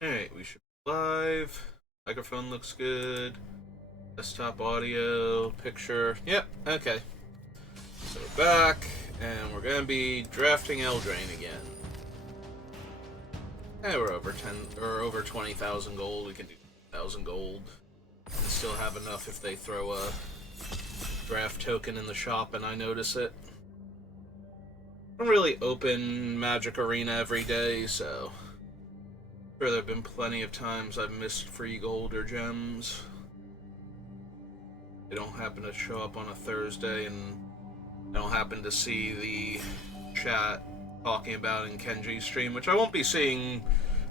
Alright, we should be live. Microphone looks good. Desktop audio, picture. Yep, okay. So we're back, and we're gonna be drafting Eldraine again. We're over 10 or over 20,000 gold. We can do 1,000 gold. And still have enough if they throw a draft token in the shop and I notice it. I don't really open Magic Arena every day, so sure, there have been plenty of times I've missed free gold or gems. They don't happen to show up on a Thursday, and I don't happen to see the chat talking about in Kenji's stream, which I won't be seeing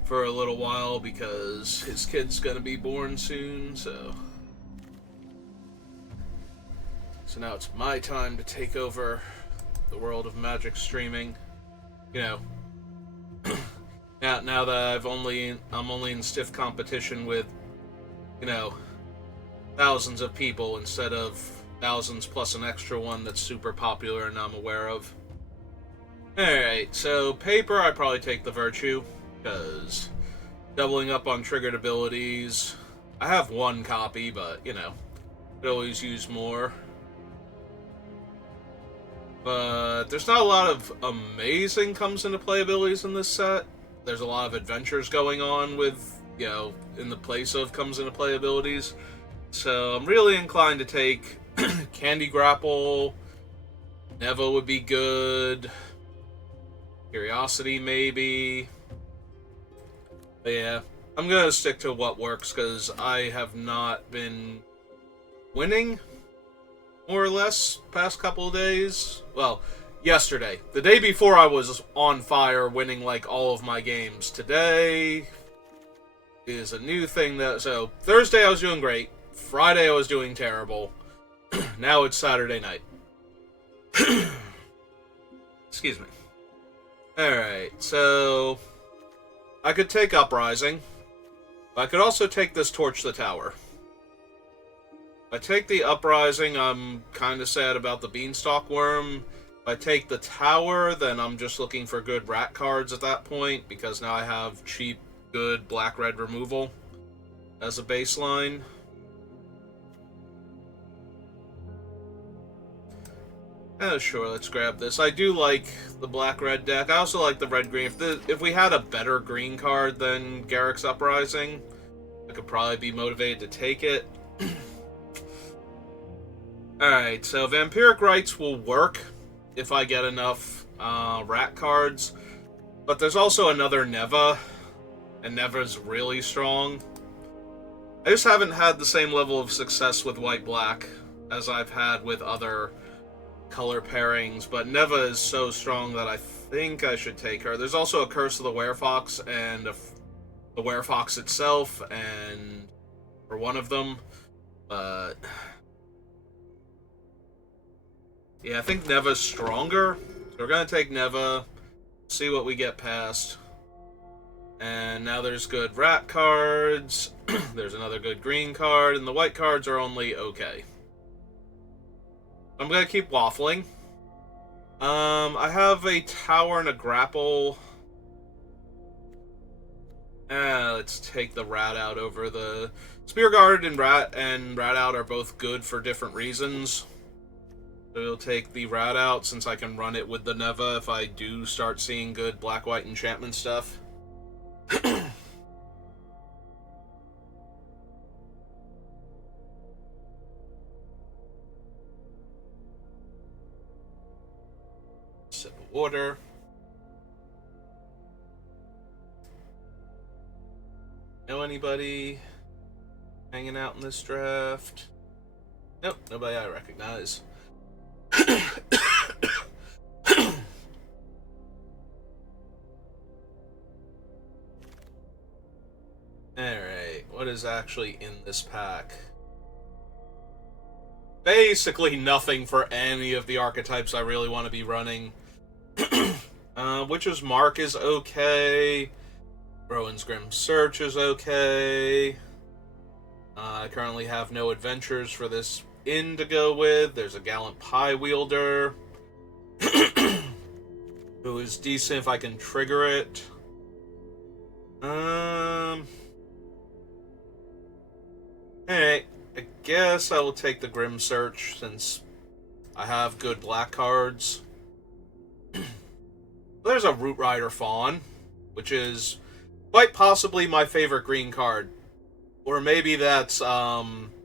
for a little while because his kid's gonna be born soon, so now it's my time to take over the world of Magic streaming. You know, now that I'm only in stiff competition with, thousands of people instead of thousands plus an extra one that's super popular and I'm aware of. Alright, so paper, I probably take the Virtue, because doubling up on triggered abilities. I have one copy, but, could always use more. But there's not a lot of amazing comes into play abilities in this set. There's a lot of adventures going on with, in the place of comes into play abilities. So I'm really inclined to take Candy Grapple. Neva would be good. Curiosity, maybe. But yeah, I'm gonna stick to what works because I have not been winning, more or less, past couple of days. Well, yesterday. The day before I was on fire, winning like all of my games. Today is a new thing that... So, Thursday I was doing great. Friday I was doing terrible. Now it's Saturday night. Excuse me. Alright, so I could take Uprising. But I could also take this Torch the Tower. If I take the Uprising, I'm kind of sad about the Beanstalk Worm. If I take the Tower, then I'm just looking for good rat cards at that point, because now I have cheap, good black-red removal as a baseline. Sure, let's grab this. I do like the black-red deck. I also like the red-green. If we had a better green card than Garrick's Uprising, I could probably be motivated to take it. Alright, so Vampiric Rites will work if I get enough rat cards. But there's also another Neva, and Neva's really strong. I just haven't had the same level of success with white-black as I've had with other color pairings, but Neva is so strong that I think I should take her. There's also a Curse of the Werefox and the Werefox itself, and for one of them, but yeah, I think Neva's stronger, so we're gonna take Neva, see what we get past. And now there's good rat cards, there's another good green card, and the white cards are only okay. I'm gonna keep waffling. I have a tower and a grapple. Let's take the rat out over the... Spear Guard and rat out are both good for different reasons. So we'll take the rat out since I can run it with the Neva if I do start seeing good black-white enchantment stuff. Sip of water. Know anybody hanging out in this draft? Nope, nobody I recognize. Alright, what is actually in this pack? Basically nothing for any of the archetypes I really want to be running. Witch's Mark is okay. Rowan's Grim Search is okay. I currently have no adventures for this inn to go with. There's a Gallant Pie Wielder, who is decent if I can trigger it. Um. Alright. I guess I will take the Grim Search since I have good black cards. There's a Root Rider Fawn, which is quite possibly my favorite green card. Or maybe that's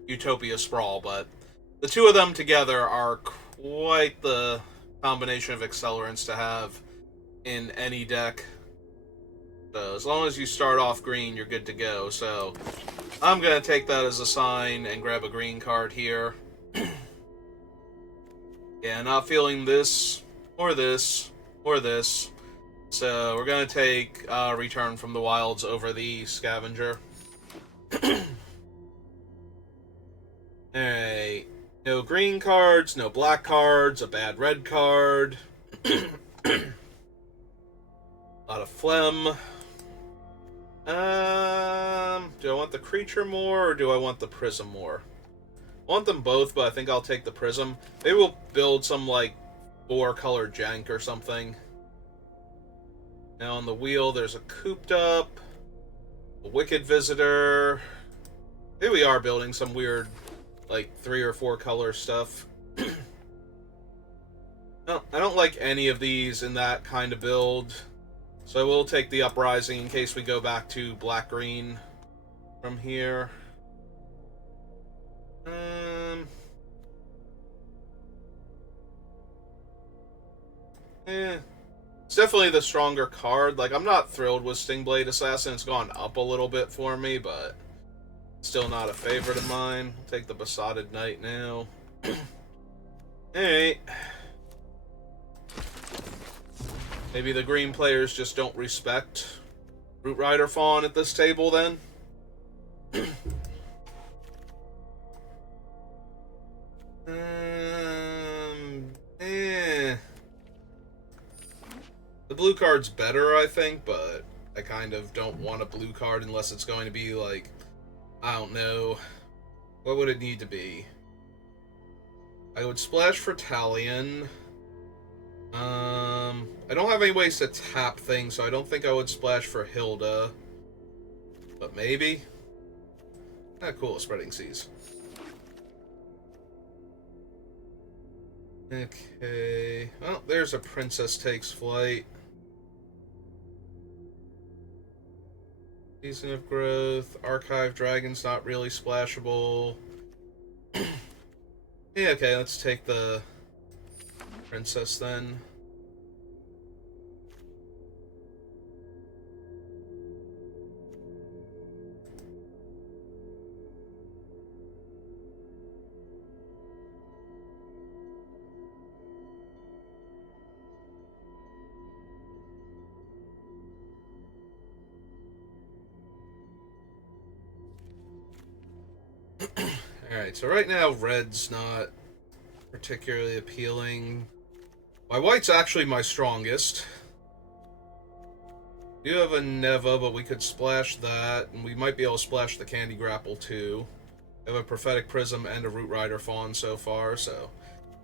Utopia Sprawl, but the two of them together are quite the combination of accelerants to have in any deck. So as long as you start off green, you're good to go. So I'm going to take that as a sign and grab a green card here. Yeah, not feeling this, or this, or this. So we're going to take Return from the Wilds over the Scavenger. Alright. No green cards, no black cards, a bad red card. A lot of phlegm. Do I want the creature more, or do I want the prism more? I want them both, but I think I'll take the prism. Maybe we'll build some, like, 4-color jank or something. Now on the wheel, there's a Cooped Up, a Wicked Visitor. Maybe we are building some weird, like, 3 or 4 color stuff. No, I don't like any of these in that kind of build. So I will take the Uprising in case we go back to black-green from here. It's definitely the stronger card. Like, I'm not thrilled with Stingblade Assassin. It's gone up a little bit for me, but still not a favorite of mine. I'll take the Besotted Knight now. Alright. Maybe the green players just don't respect Root Rider Fawn at this table, then? The blue card's better, I think, but I kind of don't want a blue card unless it's going to be, like, I don't know. What would it need to be? I would splash for Talion. I don't have any ways to tap things, so I don't think I would splash for Hilda. But maybe? Ah, cool, Spreading Seas. Okay. Well, there's a Princess Takes Flight. Season of Growth. Archive Dragon's not really splashable. Yeah, okay, let's take the Princess then. Alright, so right now red's not particularly appealing. My white's actually my strongest. We do have a Neva, but we could splash that, and we might be able to splash the Candy Grapple too. We have a Prophetic Prism and a Root Rider Fawn so far, so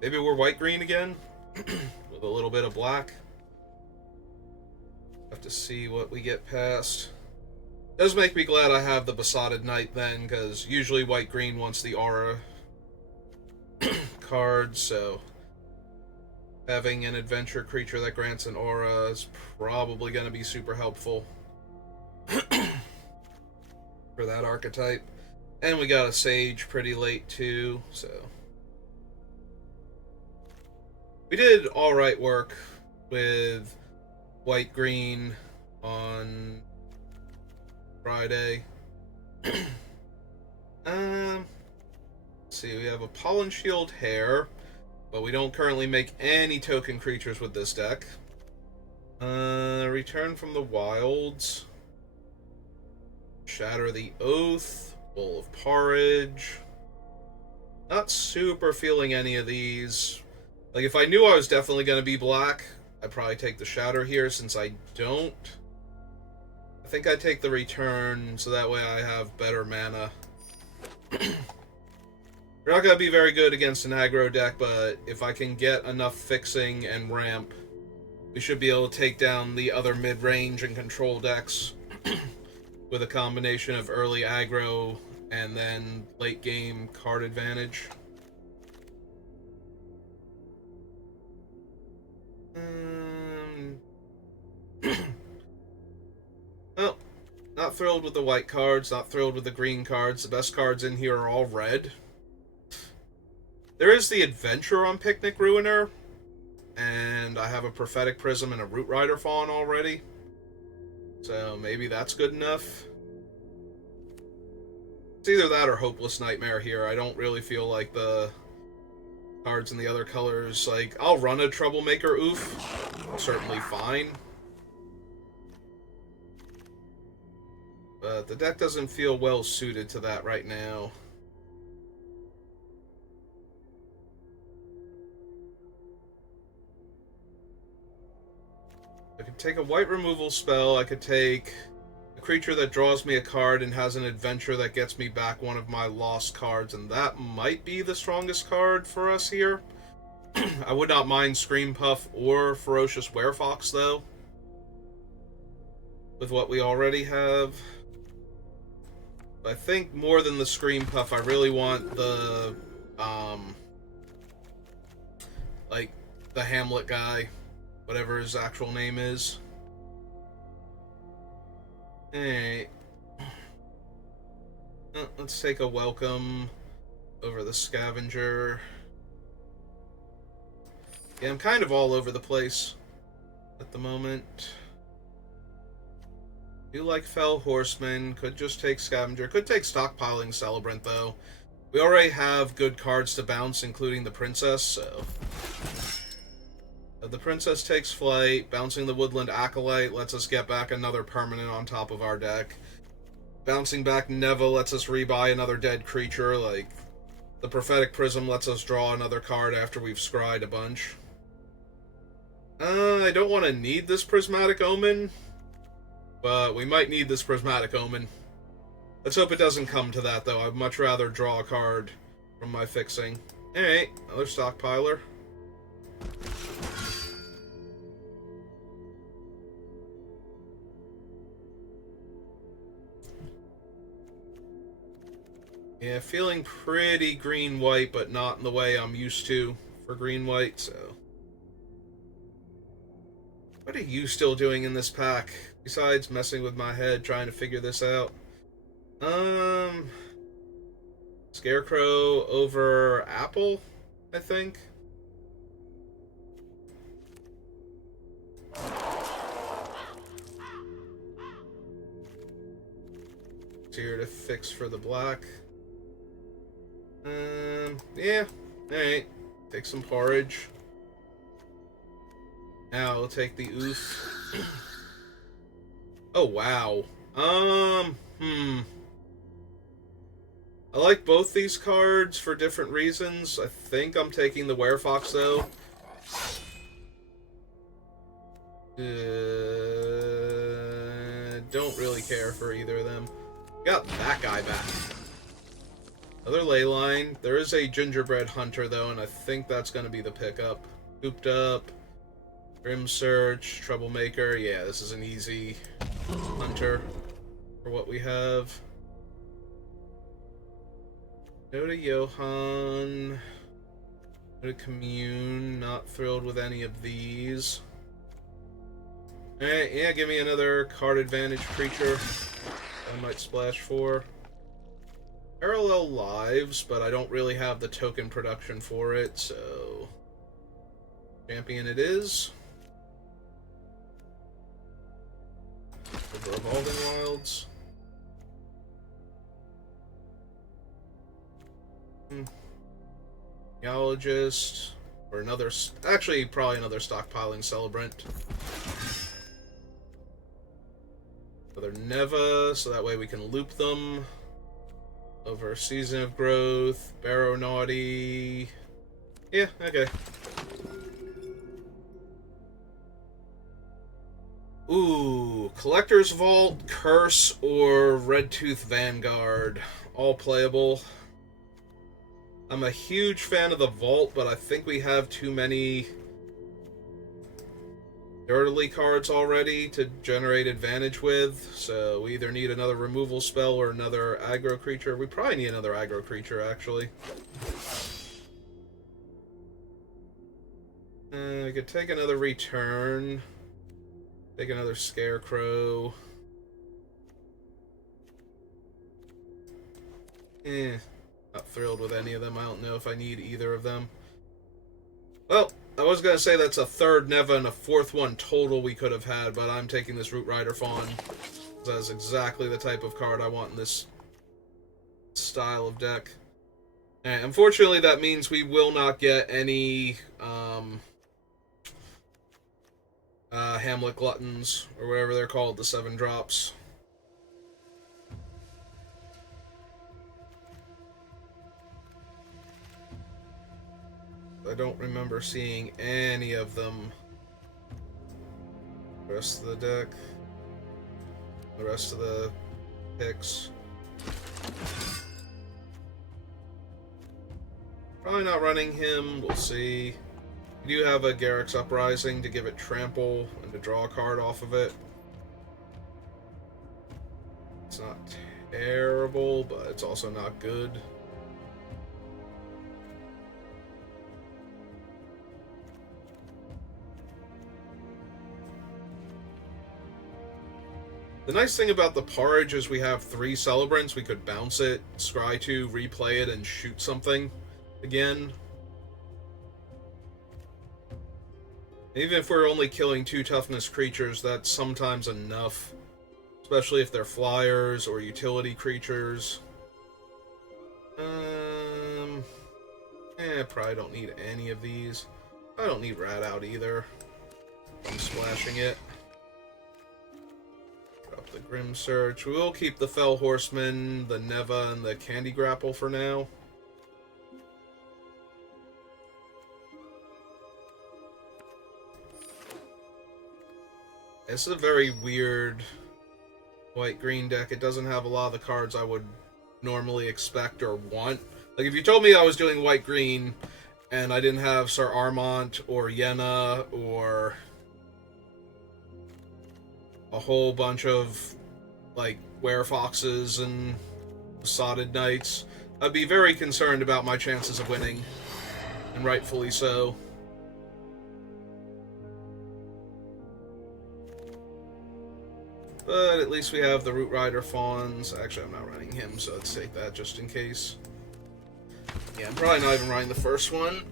maybe we're white-green again, with a little bit of black. Have to see what we get past. Does make me glad I have the Besotted Knight then, because usually white-green wants the aura card, so having an adventure creature that grants an aura is probably going to be super helpful for that archetype. And we got a Sage pretty late too, so we did alright work with white-green on Friday. Let's see, we have a Pollen Shield Hare, but we don't currently make any token creatures with this deck. Return from the Wilds. Shatter the Oath. Bowl of Porridge. Not super feeling any of these. Like, if I knew I was definitely going to be black, I'd probably take the Shatter here, since I don't. I think I'd take the Return, so that way I have better mana. We're not going to be very good against an aggro deck, but if I can get enough fixing and ramp, we should be able to take down the other mid-range and control decks. with a combination of early aggro and then late game card advantage. Well, not thrilled with the white cards, not thrilled with the green cards. The best cards in here are all red. There is the Adventure on Picnic Ruiner, and I have a Prophetic Prism and a Root Rider Fawn already. So maybe that's good enough. It's either that or Hopeless Nightmare here. I don't really feel like the cards in the other colors. Like, I'll run a Troublemaker Oof. Certainly fine. But the deck doesn't feel well suited to that right now. I could take a white removal spell. I could take a creature that draws me a card and has an adventure that gets me back one of my lost cards, and that might be the strongest card for us here. I would not mind Scream Puff or Ferocious Werefox, though, with what we already have. I think more than the Scream Puff, I really want the, like, the Hamlet guy, whatever his actual name is. Hey. Let's take a Welcome over the Scavenger. Yeah, I'm kind of all over the place at the moment. Do like Fell Horseman, could just take Scavenger, could take Stockpiling Celebrant, though. We already have good cards to bounce, including the Princess, so... The Princess takes flight, bouncing the Woodland Acolyte lets us get back another permanent on top of our deck. Bouncing back Neva lets us rebuy another dead creature, like... The Prophetic Prism lets us draw another card after we've scryed a bunch. I don't want to need this Prismatic Omen, but we might need this Prismatic Omen. Let's hope it doesn't come to that, though. I'd much rather draw a card from my fixing. Alright, another Stockpiler. Yeah, feeling pretty green-white, but not in the way I'm used to for green-white, so... What are you still doing in this pack, besides messing with my head, trying to figure this out? Scarecrow over Apple, I think? It's here to fix for the black. Yeah, alright. Take some porridge. Now I'll take the oof. Oh, wow. I like both these cards for different reasons. I think I'm taking the Werefox, though. Don't really care for either of them. Got that guy back. Another Leyline. There is a Gingerbread Hunter, though, and I think that's going to be the pickup. Cooped Up. Grim Search. Troublemaker. Yeah, this is an easy Hunter for what we have. Go to Johan. Go to Commune. Not thrilled with any of these. Alright, yeah, give me another card advantage creature I might splash for. Parallel Lives, but I don't really have the token production for it, so... Champion it is. Over Evolving Wilds. Geologist. Or another... Actually, probably another Stockpiling Celebrant. Another Neva, so that way we can loop them. Over Season of Growth, Barrow Naughty. Yeah, okay. Ooh, Collector's Vault, Curse, or Red Tooth Vanguard. All playable. I'm a huge fan of the Vault, but I think we have too many early cards already to generate advantage with, so we either need another removal spell or another aggro creature. We probably need another aggro creature, actually. We could take another return. Take another scarecrow. Not thrilled with any of them. I don't know if I need either of them. Well, I was going to say that's a third Neva and a fourth one total we could have had, but I'm taking this Root Rider Fawn. That's exactly the type of card I want in this style of deck. And unfortunately, that means we will not get any Hamlet Gluttons, or whatever they're called, the 7 drops. I don't remember seeing any of them. The rest of the deck. The rest of the picks. Probably not running him. We'll see. We do have a Garruk's Uprising to give it trample and to draw a card off of it. It's not terrible, but it's also not good. The nice thing about the Porridge is we have 3 Celebrants. We could bounce it, scry 2, replay it, and shoot something again. Even if we're only killing 2 toughness creatures, that's sometimes enough. Especially if they're flyers or utility creatures. Probably don't need any of these. I don't need Rat Out either. I'm splashing it. Drop the Grim Search. We will keep the Fell Horseman, the Neva, and the Candy Grapple for now. This is a very weird white-green deck. It doesn't have a lot of the cards I would normally expect or want. Like, if you told me I was doing white-green and I didn't have Sir Armont or Yenna or a whole bunch of, like, Werefoxes and Sodded Knights, I'd be very concerned about my chances of winning, and rightfully so. But at least we have the Root Rider Fawns. Actually, I'm not running him, so let's take that just in case. Yeah, I'm probably not even running the first one.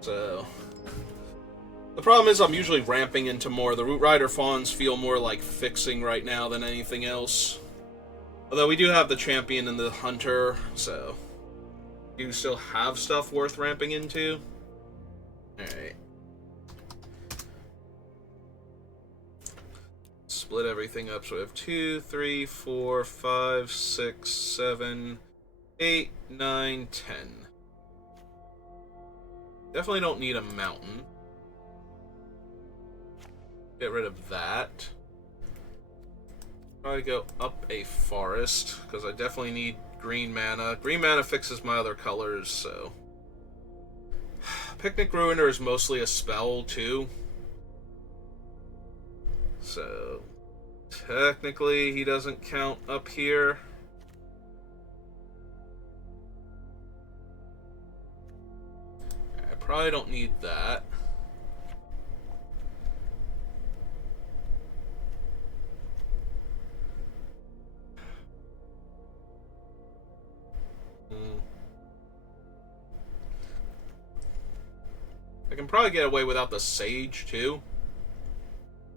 So the problem is I'm usually ramping into more. The Root Rider Fawns feel more like fixing right now than anything else. Although we do have the Champion and the Hunter, so you still have stuff worth ramping into. Alright. Split everything up. So we have 2, 3, 4, 5, 6, 7, 8, 9, 10. Definitely don't need a mountain. Get rid of that. Probably go up a forest, because I definitely need green mana. Green mana fixes my other colors, so... Picnic Ruiner is mostly a spell, too. So... Technically, he doesn't count up here. I probably don't need that. I can probably get away without the Sage, too.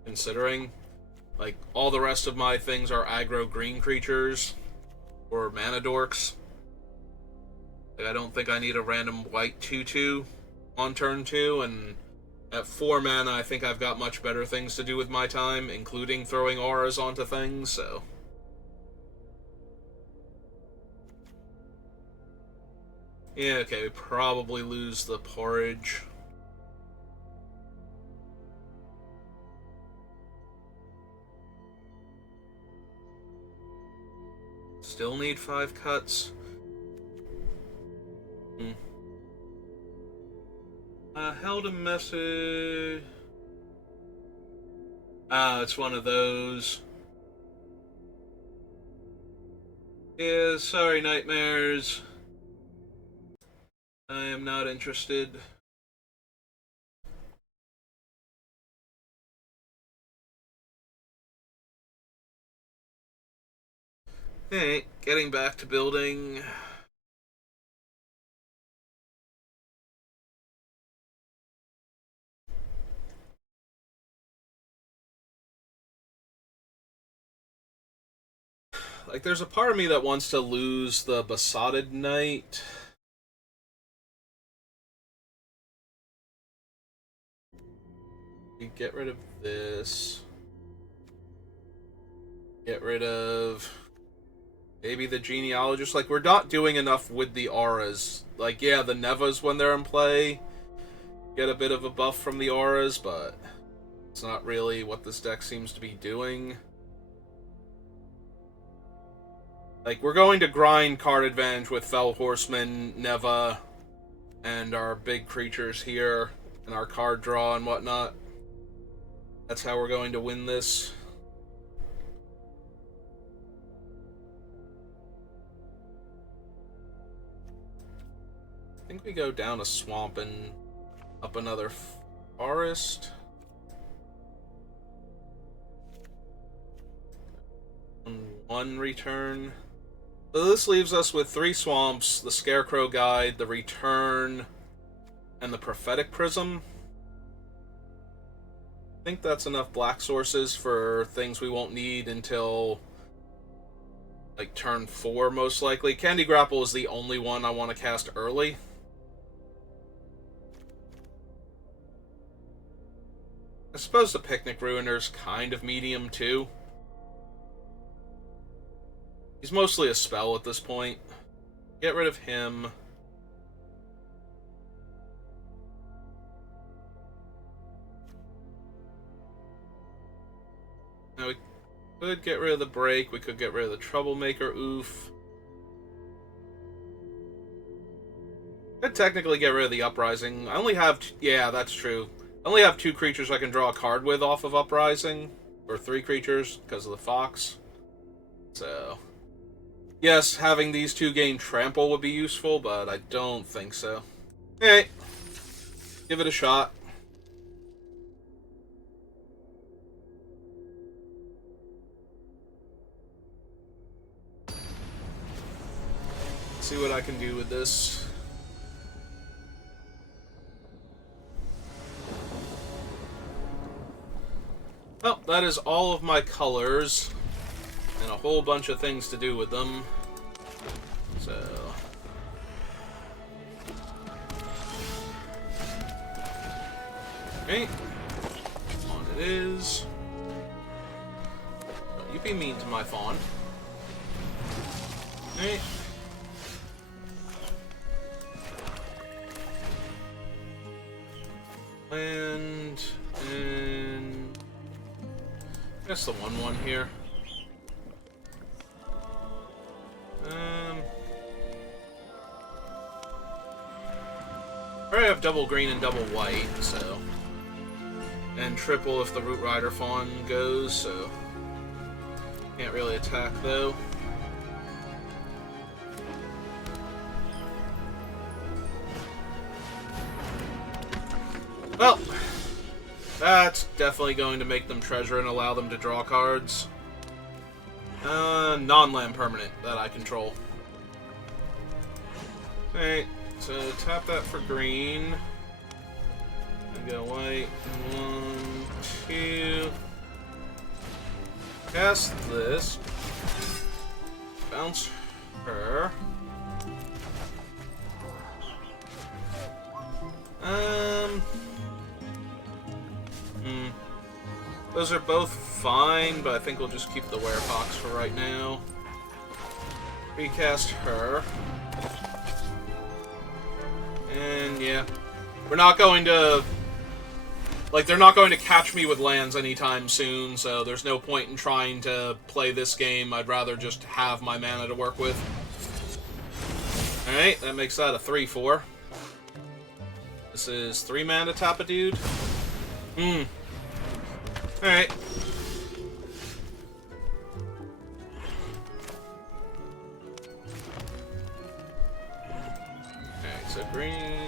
Considering, like, all the rest of my things are aggro green creatures. Or mana dorks. Like, I don't think I need a random white 2/2 on turn 2, and at 4 mana, I think I've got much better things to do with my time, including throwing auras onto things, so... Yeah, okay, we probably lose the Porridge. Still need 5 cuts. Hell How to message... Ah, it's one of those. Yeah, sorry, Nightmares. I am not interested. Hey, getting back to building. Like, there's a part of me that wants to lose the Besotted Knight. Get rid of this. Get rid of... maybe the Genealogist. Like, we're not doing enough with the auras. Like, yeah, the Nevas, when they're in play, get a bit of a buff from the auras, but it's not really what this deck seems to be doing. Like, we're going to grind card advantage with Fell Horseman, Neva, and our big creatures here, and our card draw and whatnot. That's how we're going to win this. I think we go down a swamp and up another forest. One return. So this leaves us with 3 swamps, the Scarecrow Guide, the Return, and the Prophetic Prism. I think that's enough black sources for things we won't need until, like, turn 4, most likely. Candy Grapple is the only one I want to cast early. I suppose the Picnic Ruiner's kind of medium, too. He's mostly a spell at this point. Get rid of him. Now we could get rid of the Break. We could get rid of the Troublemaker. Oof. Could technically get rid of the Uprising. I only have... yeah, that's true. I only have 2 creatures I can draw a card with off of Uprising. Or 3 creatures, because of the Fox. So... yes, having these 2 gain Trample would be useful, but I don't think so. Hey, give it a shot. See what I can do with this. Well, that is all of my colors. And a whole bunch of things to do with them. So... okay. On it is. Don't you be mean to my fawn. Okay. And I guess the 1/1 here. I have double green and double white, so... and triple if the Root Rider Fawn goes, so... can't really attack, though. Well, that's definitely going to make them treasure and allow them to draw cards. Non-land permanent that I control. Alright, so tap that for green. And go white. 1, 2. Cast this. Bounce her. Those are both fine, but I think we'll just keep the Werepox for right now. Recast her. And yeah. We're not going to... like, they're not going to catch me with lands anytime soon, so there's no point in trying to play this game. I'd rather just have my mana to work with. Alright, that makes that a 3/4. This is 3 mana to tap a dude. Alright. Alright, so green.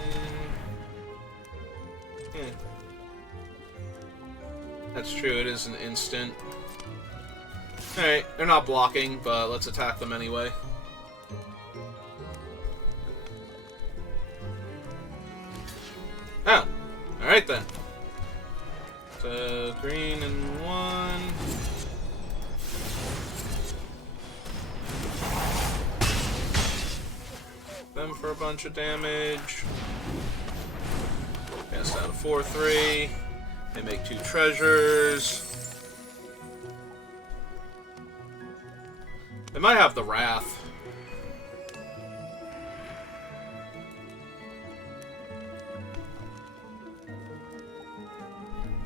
That's true, it is an instant. Alright, they're not blocking, but let's attack them anyway. Oh, alright then. So, green and 1. Them for a bunch of damage. Cast out a 4/3. They make 2 treasures. They might have the Wrath.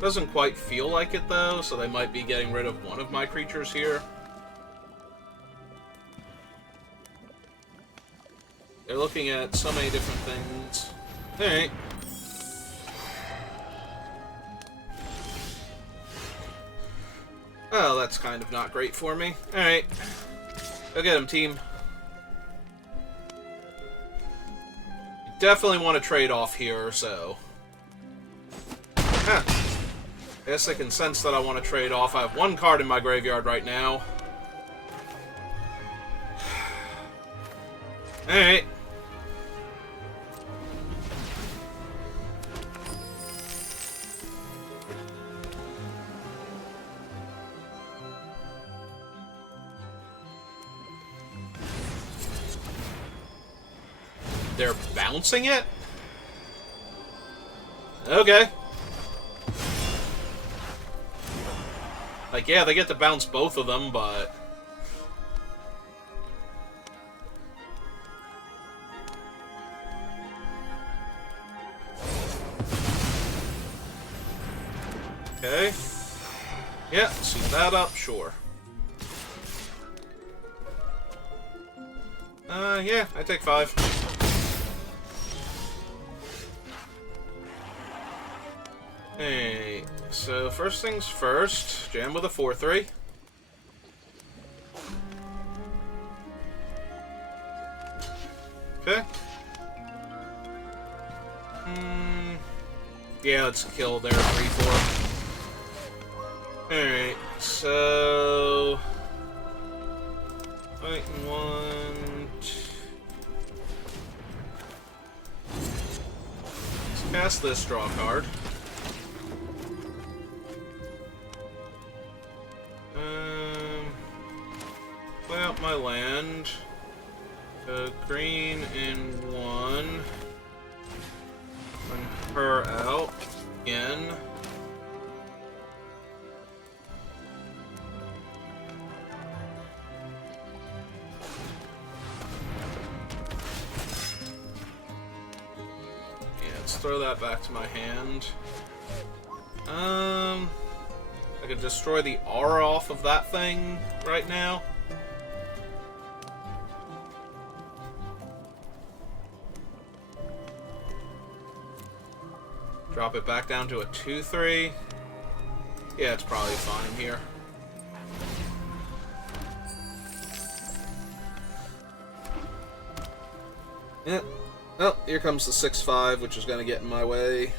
Doesn't quite feel like it though, so they might be getting rid of one of my creatures here. They're looking at so many different things. Alright. Oh, that's kind of not great for me. Alright. Go get him, team. You definitely want to trade off here, so... Huh. I guess I can sense that I want to trade off. I have 1 card in my graveyard right now. Alright. They're bouncing it? Okay. Like, yeah, they get to bounce both of them, but... Okay. Yeah, see that up, sure. Yeah, I take 5. Hey, so first things first, jam with a 4/3. Okay. Yeah, let's kill their 3/4. Alright, so... Fight 1... Let's cast this draw card. Play out my land. Go green in 1. And her out again. Yeah, let's throw that back to my hand. I could destroy the aura off of that thing right now. Drop it back down to a 2/3. Yeah, it's probably fine here. Yeah. Oh, here comes the 6/5, which is going to get in my way.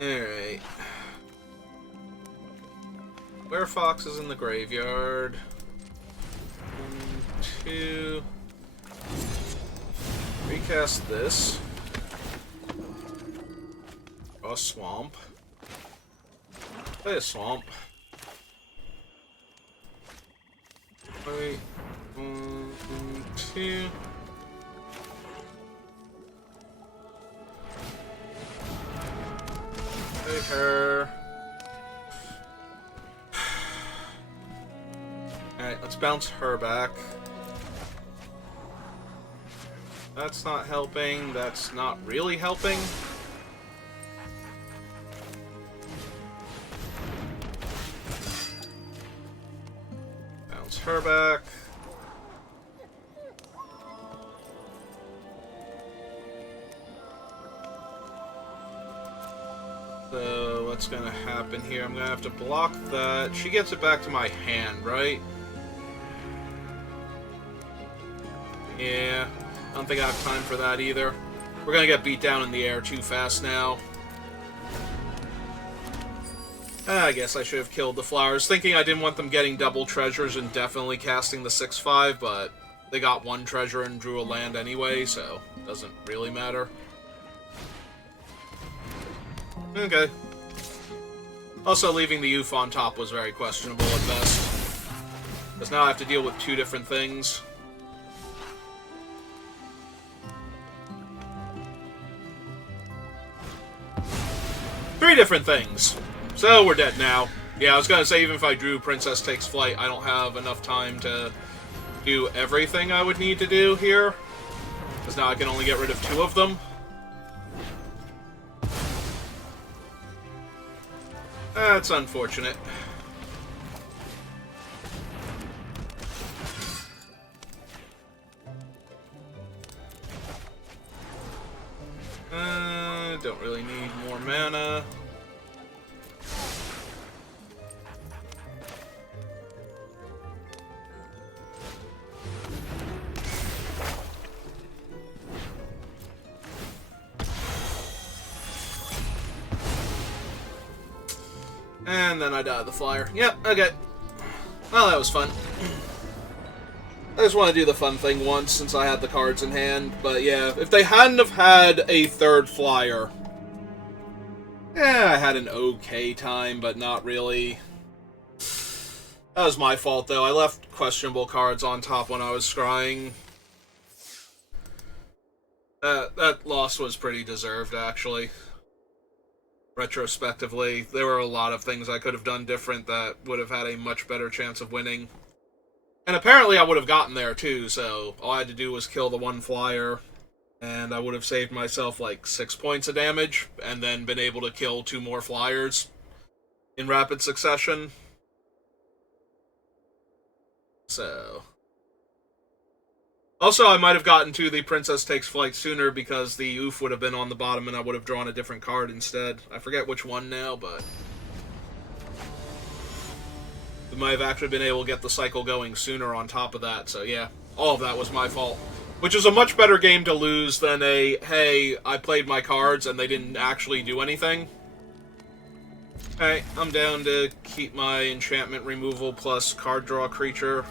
Alright. Fox is in the graveyard. 1, 2. Recast this. Draw a swamp. Play a swamp. Wait. 1, 2. Play her. Alright, let's bounce her back. That's not helping. That's not really helping. her back. So, what's gonna happen here? I'm gonna have to block that. She gets it back to my hand, right? Yeah, I don't think I have time for that either. We're gonna get beat down in the air too fast now. I guess I should have killed the flowers, thinking I didn't want them getting double treasures and definitely casting the 6/5, but they got one treasure and drew a land anyway, so it doesn't really matter. Okay. Also, leaving the oof on top was very questionable at best, because now I have to deal with two different things. Three different things. So we're dead now. Yeah, I was gonna say, even if I drew Princess Takes Flight, I don't have enough time to do everything I would need to do here, because now I can only get rid of two of them. That's unfortunate. Don't really need more mana. And then I died the flyer. Yep, okay. Well, that was fun. I just want to do the fun thing once since I had the cards in hand. But yeah, if they hadn't have had a third flyer, I had an okay time, but not really. That was my fault, though. I left questionable cards on top when I was scrying. That loss was pretty deserved, actually. Retrospectively, there were a lot of things I could have done different that would have had a much better chance of winning. And apparently I would have gotten there too, so all I had to do was kill the one flyer, and I would have saved myself like 6 points of damage, and then been able to kill 2 more flyers in rapid succession. So... Also, I might have gotten to the Princess Takes Flight sooner because the oof would have been on the bottom and I would have drawn a different card instead. I forget which one now, but... we might have actually been able to get the cycle going sooner on top of that, so yeah. All of that was my fault. Which is a much better game to lose than a, hey, I played my cards and they didn't actually do anything. Alright, I'm down to keep my enchantment removal plus card draw creature,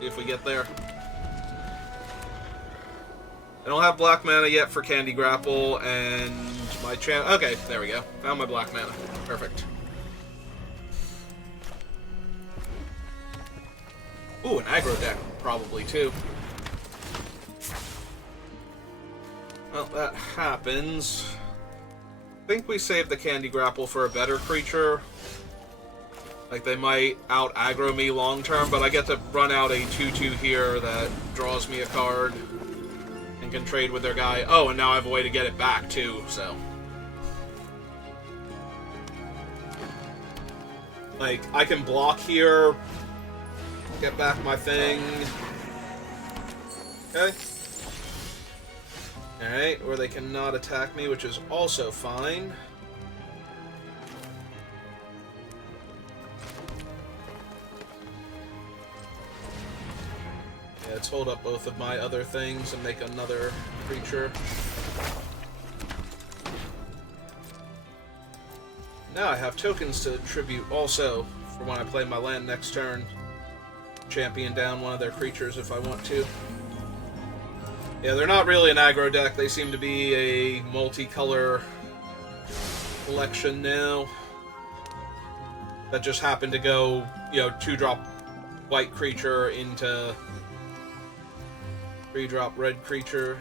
if we get there. I don't have black mana yet for Candy Grapple, and my okay, there we go. Found my black mana. Perfect. Ooh, an aggro deck, probably, too. Well, that happens. I think we saved the Candy Grapple for a better creature. Like, they might out-aggro me long-term, but I get to run out a 2/2 here that draws me a card and can trade with their guy. Oh, and now I have a way to get it back, too, so... like, I can block here, get back my thing. Okay. Alright, or they cannot attack me, which is also fine. Yeah, let's hold up both of my other things and make another creature. Now I have tokens to tribute also for when I play my land next turn. Champion down one of their creatures if I want to. Yeah, they're not really an aggro deck. They seem to be a multicolor collection now. That just happened to go, 2-drop white creature into 3-drop red creature.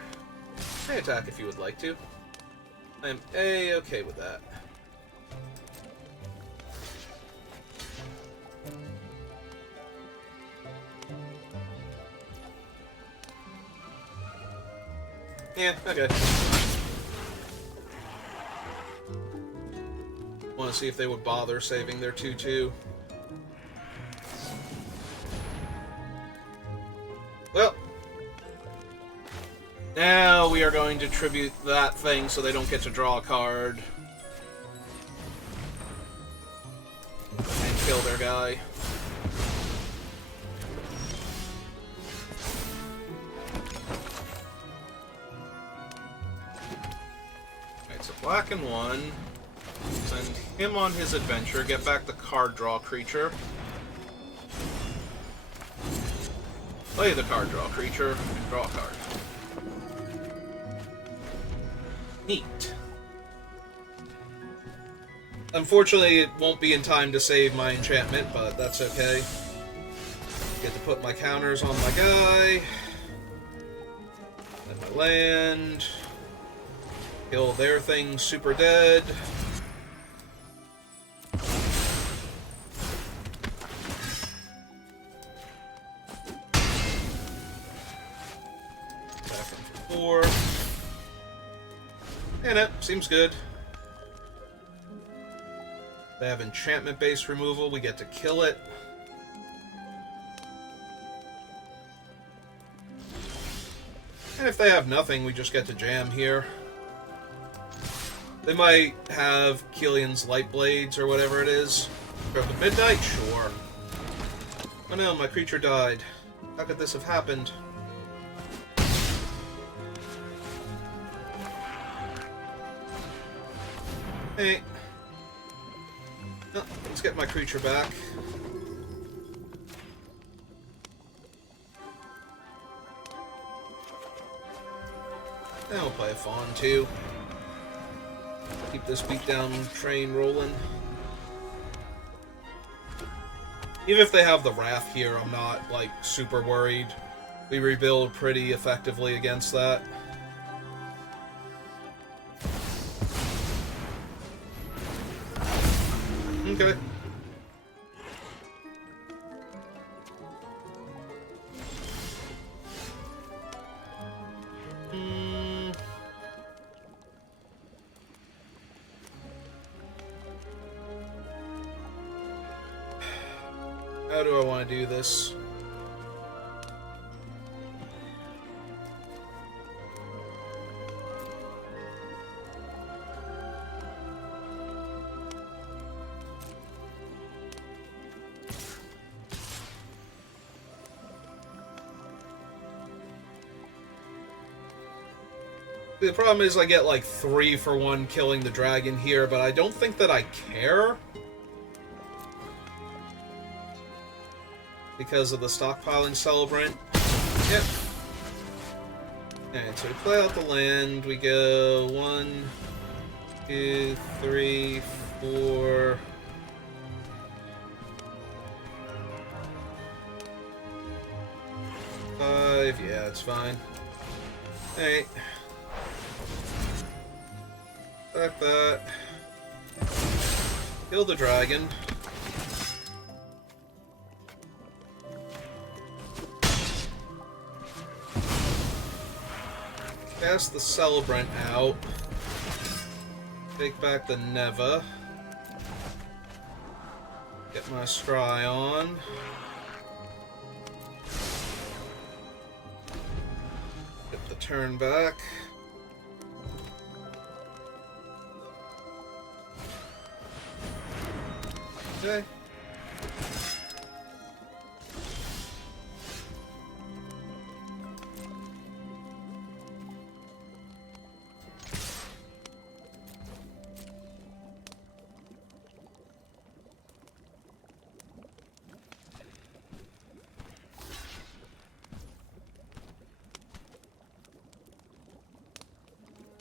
You may attack if you would like to. I am A-okay with that. Yeah, okay. Want to see if they would bother saving their 2/2. Well, now we are going to tribute that thing so they don't get to draw a card. And kill their guy. Alright, so black and 1. Send him on his adventure, get back the card draw creature. Play the card draw creature, and draw a card. Neat. Unfortunately, it won't be in time to save my enchantment, but that's okay. Get to put my counters on my guy. And my land. Kill their thing super dead. Back in for 4. And it seems good. They have enchantment-based removal. We get to kill it. And if they have nothing, we just get to jam here. They might have Keelan's Light Blades or whatever it is. Go to midnight? Sure. Oh no, my creature died. How could this have happened? Hey. Oh, let's get my creature back. And we'll play a Fawn too. Keep this beatdown train rolling. Even if they have the Wrath here, I'm not, like, super worried. We rebuild pretty effectively against that. Okay. How do I want to do this? The problem is I get like 3 for 1 killing the dragon here, but I don't think that I care. Because of the stockpiling celebrant. Yep. Alright, so we play out the land. We go 1, 2, 3, 4. Yeah, it's fine. Alright. Back that. Kill the dragon. Cast the Celebrant out. Take back the Neva. Get my Scry on. Get the turn back. Okay.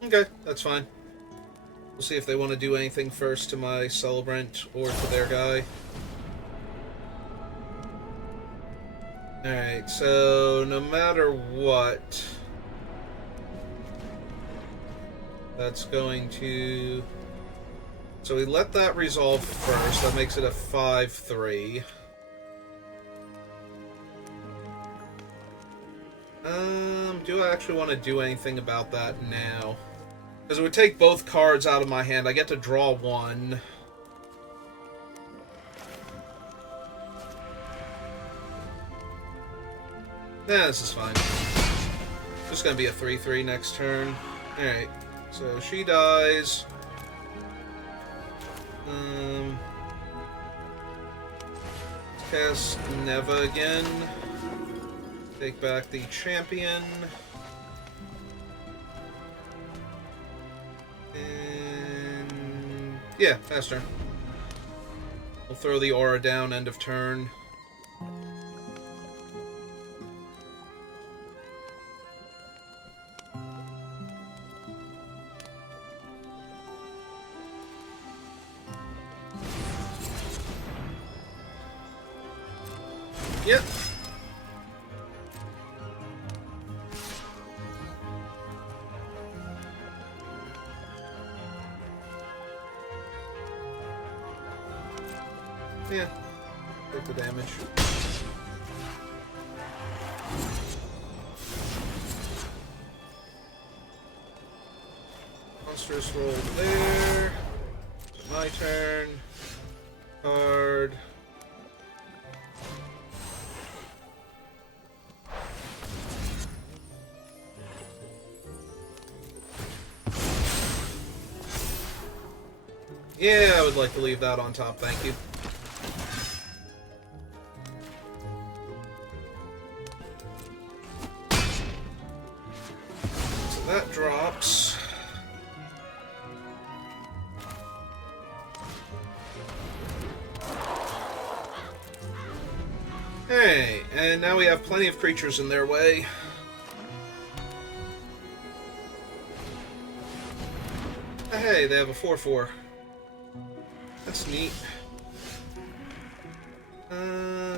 Okay, that's fine. We'll see if they want to do anything first to my Celebrant or to their guy. Alright, so no matter what, that's going to... So we let that resolve first. That makes it a 5-3. Do I actually want to do anything about that now? Because it would take both cards out of my hand. I get to draw one. Nah, this is fine. Just gonna be a 3/3 next turn. Alright, so she dies. Cast Neva again. Take back the champion. And yeah, pass turn. We'll throw the aura down, end of turn. Yep. Yeah. Take the damage. Monstrous roll there. My turn. Card. Yeah, I would like to leave that on top, thank you. So that drops. Hey, and now we have plenty of creatures in their way. Hey, they have a 4/4. That's neat.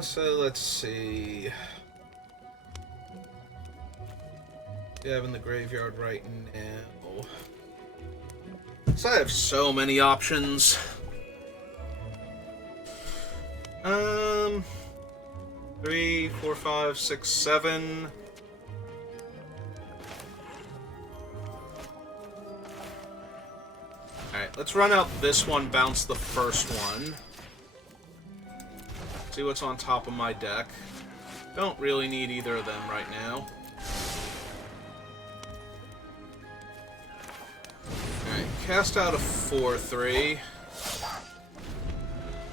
So let's see. We have in the graveyard right now. So I have so many options. 3, 4, 5, 6, 7. Alright, let's run out this one, bounce the first one. See what's on top of my deck. Don't really need either of them right now. Alright, cast out a 4/3.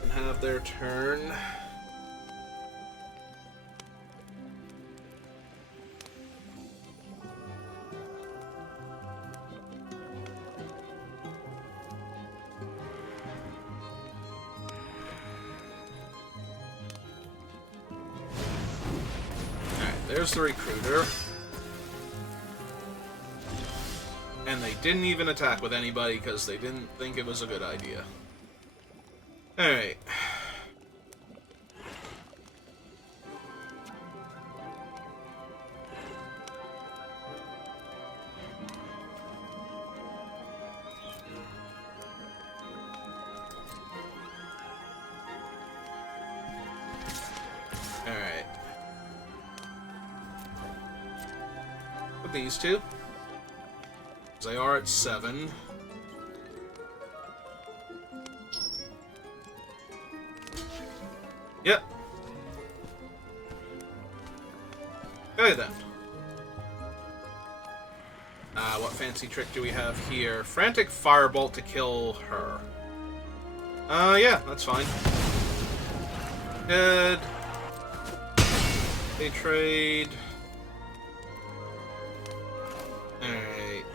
And have their turn. There's the recruiter. And they didn't even attack with anybody because they didn't think it was a good idea. Alright. Alright. These two. They are at 7. Yep. Okay then. What fancy trick do we have here? Frantic Firebolt to kill her. Yeah, that's fine. Good. They trade. Alright.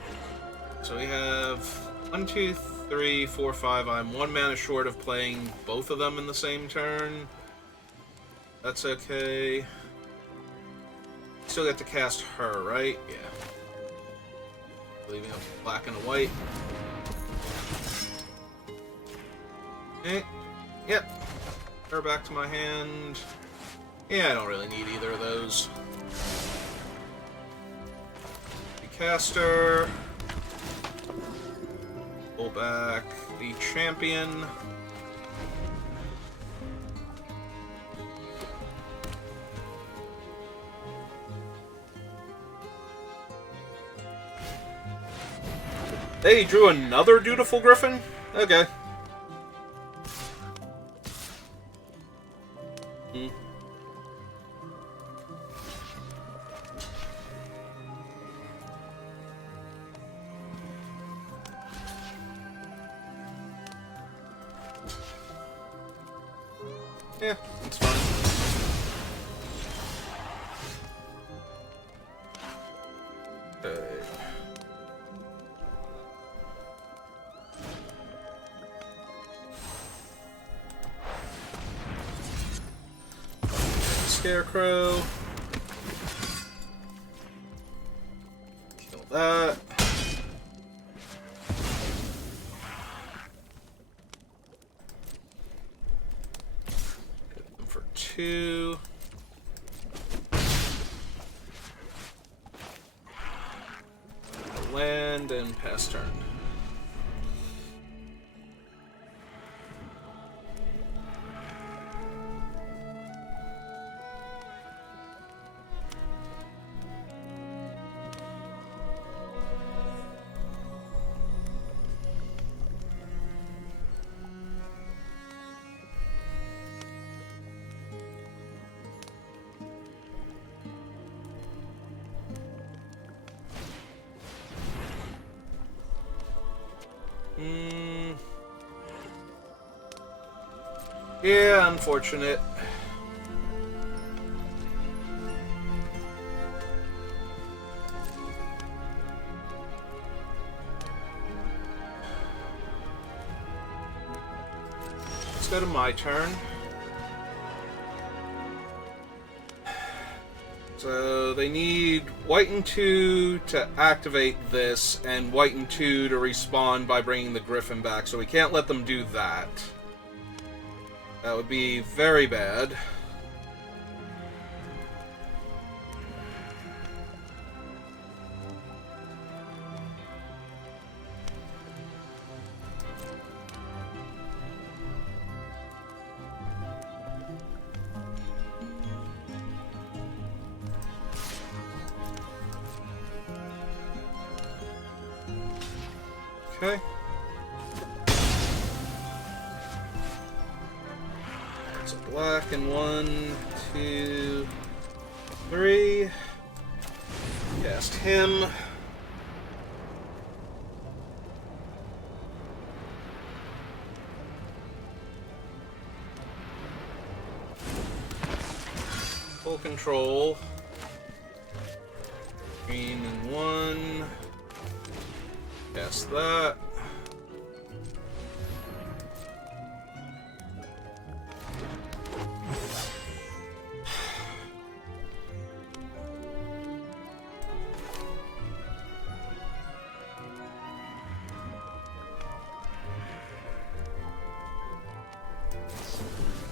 So we have 1, 2, 3, 4, 5. I'm 1 mana short of playing both of them in the same turn. That's okay. Still get to cast her, right? Yeah. Leaving up black and a white. Eh. Yep. Her back to my hand. Yeah, I don't really need either of those. Caster. Pull back the champion. Hey, he drew another Dutiful Griffin? Okay. Yeah, it's fine. Okay. Scarecrow. Kill that. Hit them for 2. Land and pass turn. Yeah, unfortunate. Let's go to my turn. So they need white and 2 to activate this, and white and 2 to respawn by bringing the Griffin back, so we can't let them do that. That would be very bad. Okay. It's a black and 1, 2, 3. Cast him. Full control. Green and 1. Cast that.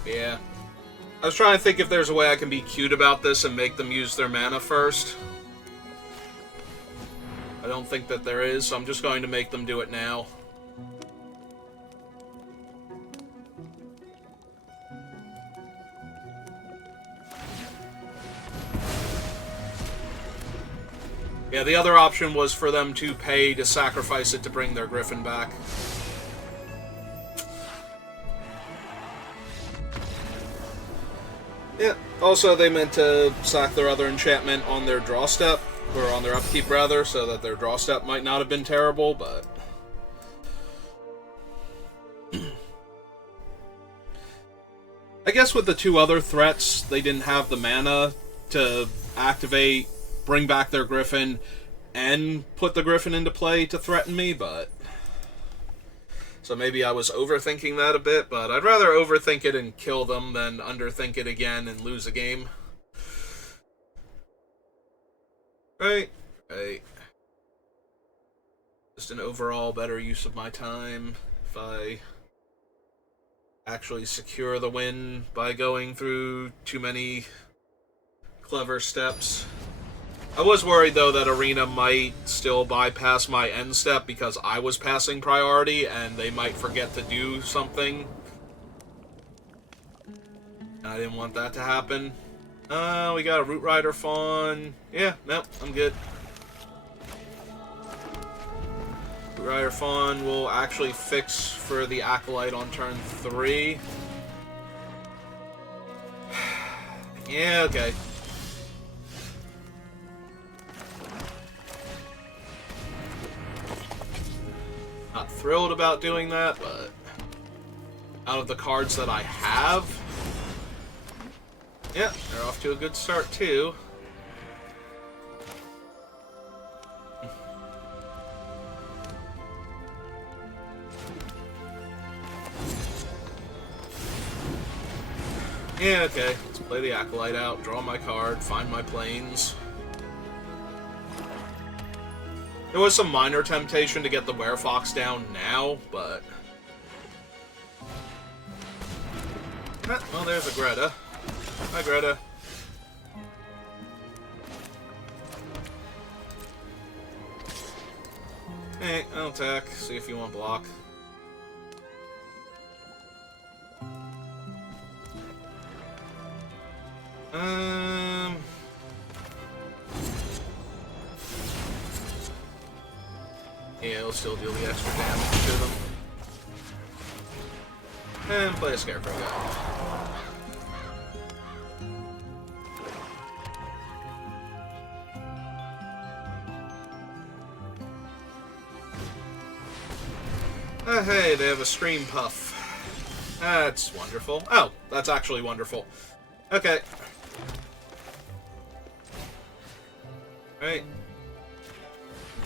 Yeah. I was trying to think if there's a way I can be cute about this and make them use their mana first. I don't think that there is, so I'm just going to make them do it now. Yeah, the other option was for them to pay to sacrifice it to bring their Griffin back. Yeah, also they meant to sack their other enchantment on their draw step, or on their upkeep rather, so that their draw step might not have been terrible, but... I guess with the 2 other threats, they didn't have the mana to activate, bring back their Griffin, and put the Griffin into play to threaten me, but... So maybe I was overthinking that a bit, but I'd rather overthink it and kill them than underthink it again and lose a game. Right. Just an overall better use of my time if I actually secure the win by going through too many clever steps. I was worried, though, that Arena might still bypass my end step because I was passing priority, and they might forget to do something. I didn't want that to happen. We got a Root Rider Fawn. Yeah, nope, I'm good. Root Rider Fawn will actually fix for the Acolyte on turn 3. Yeah, okay. Not thrilled about doing that, but out of the cards that I have, Yeah, they're off to a good start, too. Yeah, okay. Let's play the Acolyte out, draw my card, find my planes. There was some minor temptation to get the Werefox down now, but... well, there's a Greta. Hi, Greta. Hey, I'll attack. See if you want block. Yeah, it'll still deal the extra damage to them. And play a Scarecrow guy. Hey, they have a Stream Puff. That's wonderful. Oh, that's actually wonderful. Okay. Right.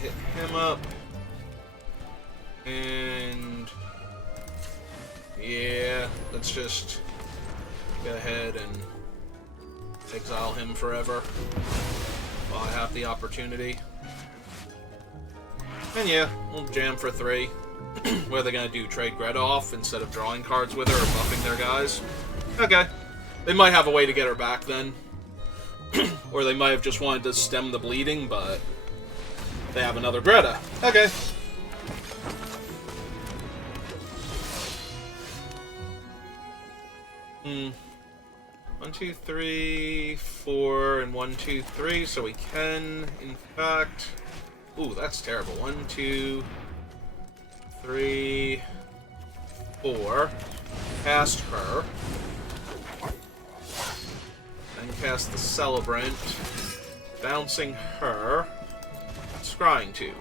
Hit him up. And... yeah, let's just go ahead and exile him forever while I have the opportunity. And yeah, we'll jam for 3. What are they gonna do? Trade Greta off instead of drawing cards with her or buffing their guys? Okay. They might have a way to get her back then. Or they might have just wanted to stem the bleeding, but they have another Greta. Okay. Hmm. 1, 2, 3, 4, and 1, 2, 3, so we can, in fact... ooh, that's terrible. 1, 2, 3, 4. Cast her. Then cast the Celebrant. Bouncing her. Scrying 2.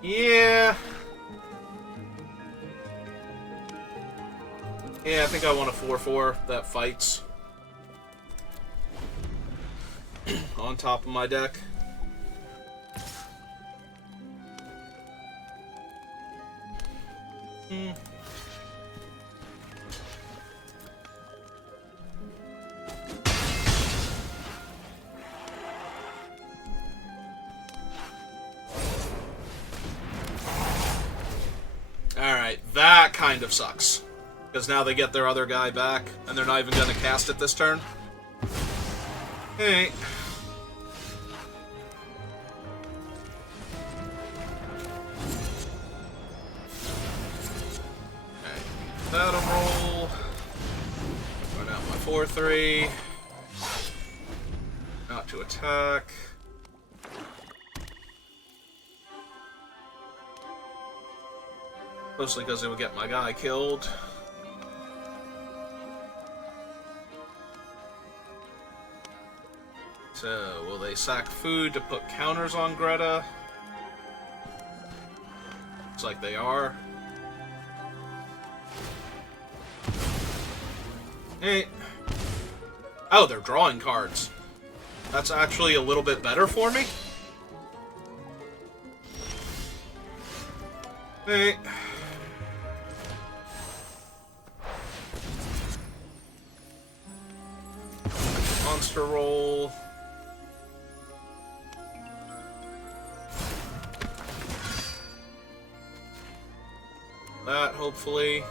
Yeah... yeah, I think I want a 4/4 that fights. On top of my deck. Alright, that kind of sucks. Because now they get their other guy back, and they're not even going to cast it this turn. Hey. Alright, battle roll. Run out my 4/3. Not to attack. Mostly because it would get my guy killed. So, will they sack food to put counters on Greta? Looks like they are. Hey. Oh, they're drawing cards. That's actually a little bit better for me. Hey. Monster roll. That, hopefully.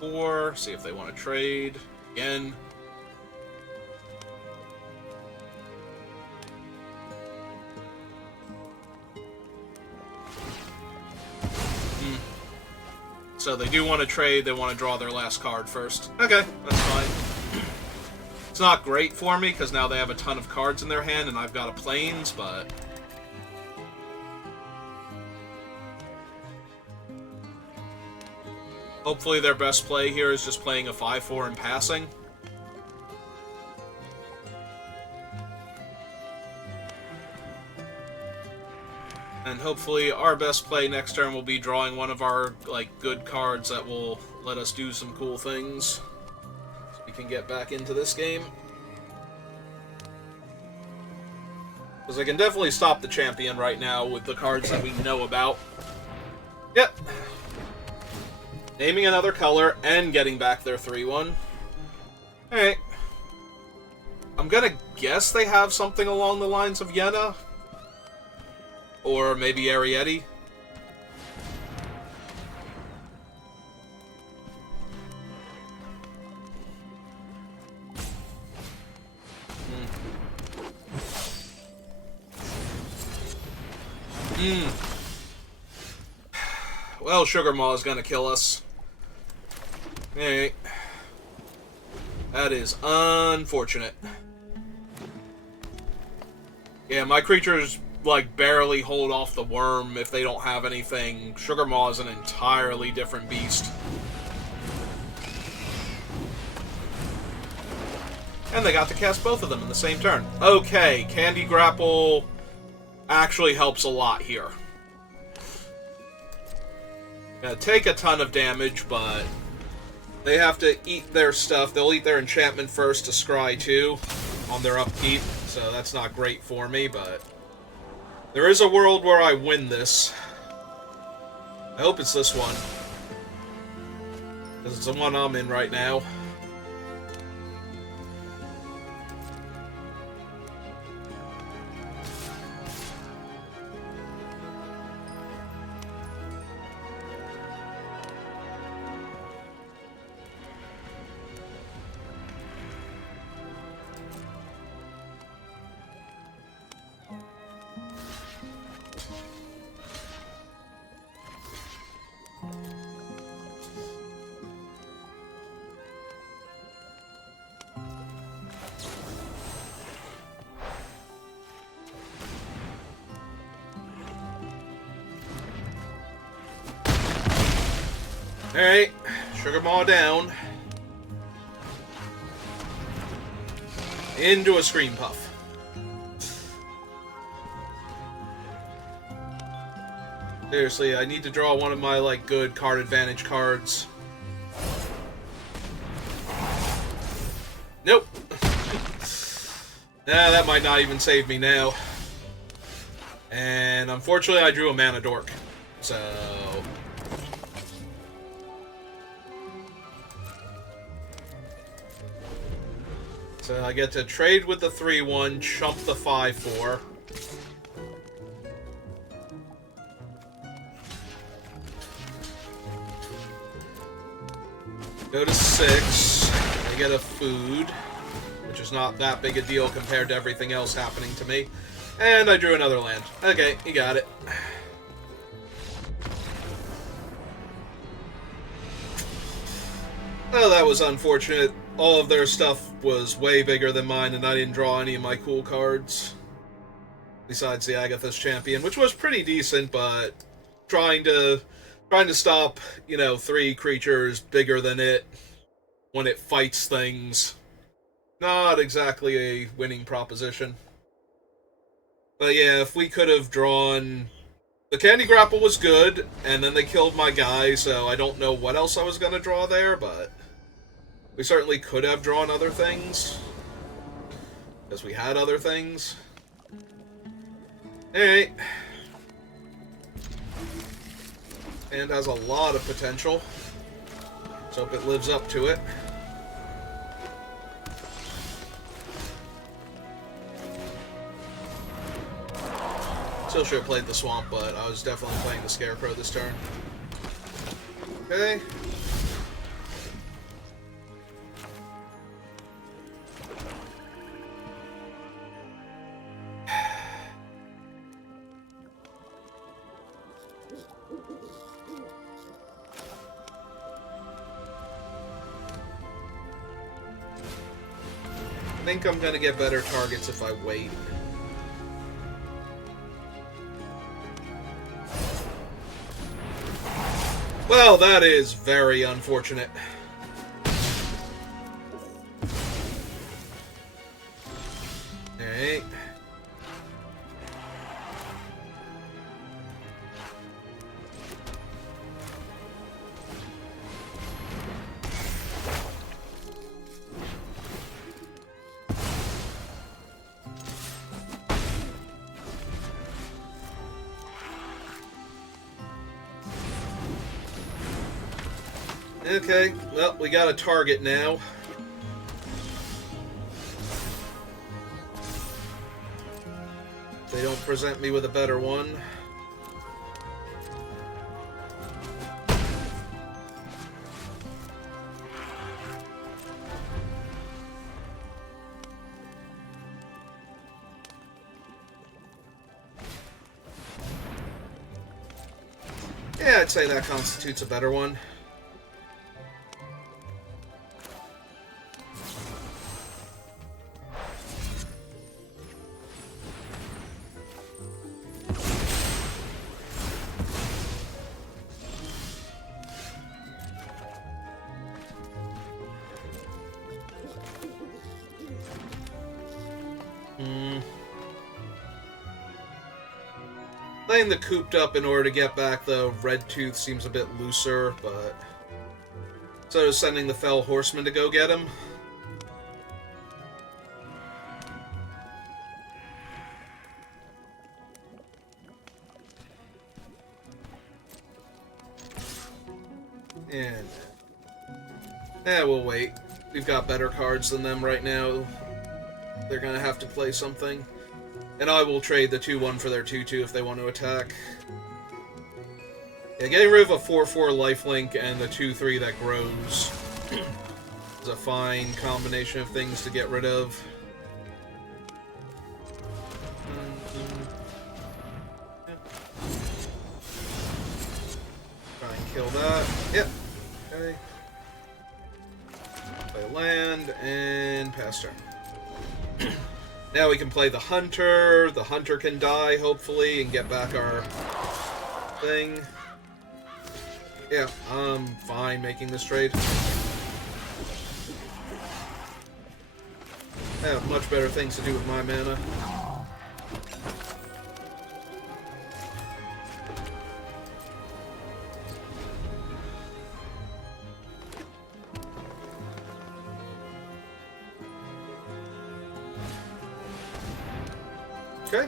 Four. See if they want to trade. Again. So they do want to trade, they want to draw their last card first. Okay, that's fine. It's not great for me, because now they have a ton of cards in their hand, and I've got a Plains, but... hopefully their best play here is just playing a 5/4 and passing. And hopefully our best play next turn will be drawing one of our, like, good cards that will let us do some cool things. So we can get back into this game. Because I can definitely stop the champion right now with the cards that we know about. Yep. Naming another color and getting back their 3-1. Alright. I'm gonna guess they have something along the lines of Yenna. Or maybe Arietti. Well, Sugar Maw is gonna kill us. Alright. That is unfortunate. Yeah, my creatures, like, barely hold off the worm if they don't have anything. Sugar Maw is an entirely different beast. And they got to cast both of them in the same turn. Okay, Candy Grapple actually helps a lot here. Gonna take a ton of damage, but they have to eat their stuff. They'll eat their enchantment first to scry 2 on their upkeep, so that's not great for me, but there is a world where I win this. I hope it's this one, because it's the one I'm in right now. Alright, Sugar Maw down. Into a Scream Puff. Seriously, I need to draw one of my, like, good card advantage cards. Nope. Nah, that might not even save me now. And unfortunately, I drew a Mana Dork. So I get to trade with the 3-1, chump the 5-4. Go to 6. I get a food, which is not that big a deal compared to everything else happening to me. And I drew another land. Okay, you got it. Well, that was unfortunate. All of their stuff was way bigger than mine, and I didn't draw any of my cool cards. Besides the Agatha's Champion, which was pretty decent, but trying to stop, 3 creatures bigger than it when it fights things, not exactly a winning proposition. But yeah, if we could have drawn... The Candy Grapple was good, and then they killed my guy, so I don't know what else I was going to draw there, but we certainly could have drawn other things, because we had other things. Alright. And has a lot of potential. Let's hope it lives up to it. Still should have played the Swamp, but I was definitely playing the Scarecrow this turn. Okay. I think I'm gonna get better targets if I wait. Well, that is very unfortunate. Alright. Okay, well, we got a target now. They don't present me with a better one. Yeah, I'd say that constitutes a better one. Playing the cooped up in order to get back the red tooth seems a bit looser, but... So does sending the Fell Horseman to go get him. And... we'll wait. We've got better cards than them right now. They're gonna have to play something. And I will trade the 2-1 for their 2-2 if they want to attack. Yeah, getting rid of a 4-4 lifelink and the 2-3 that grows is a fine combination of things to get rid of. Try and kill that. Yep. Okay. Play land and pass turn. Now we can play the Hunter. The Hunter can die, hopefully, and get back our thing. Yeah, I'm fine making this trade. I have much better things to do with my mana. Okay.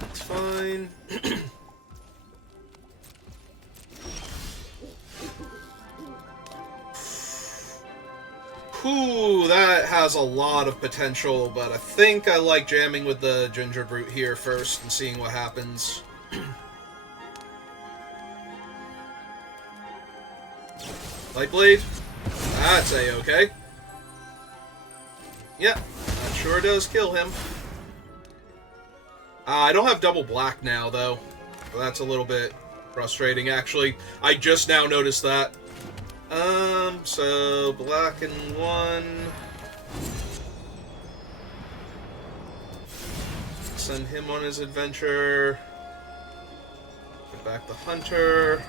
That's fine. Ooh, that has a lot of potential, but I think I like jamming with the Ginger Brute here first and seeing what happens. Lightblade? That's A-okay. Yep. That sure does kill him. I don't have double black now, though. So that's a little bit frustrating, actually. I just now noticed that. So black and 1. Send him on his adventure. Get back the Hunter.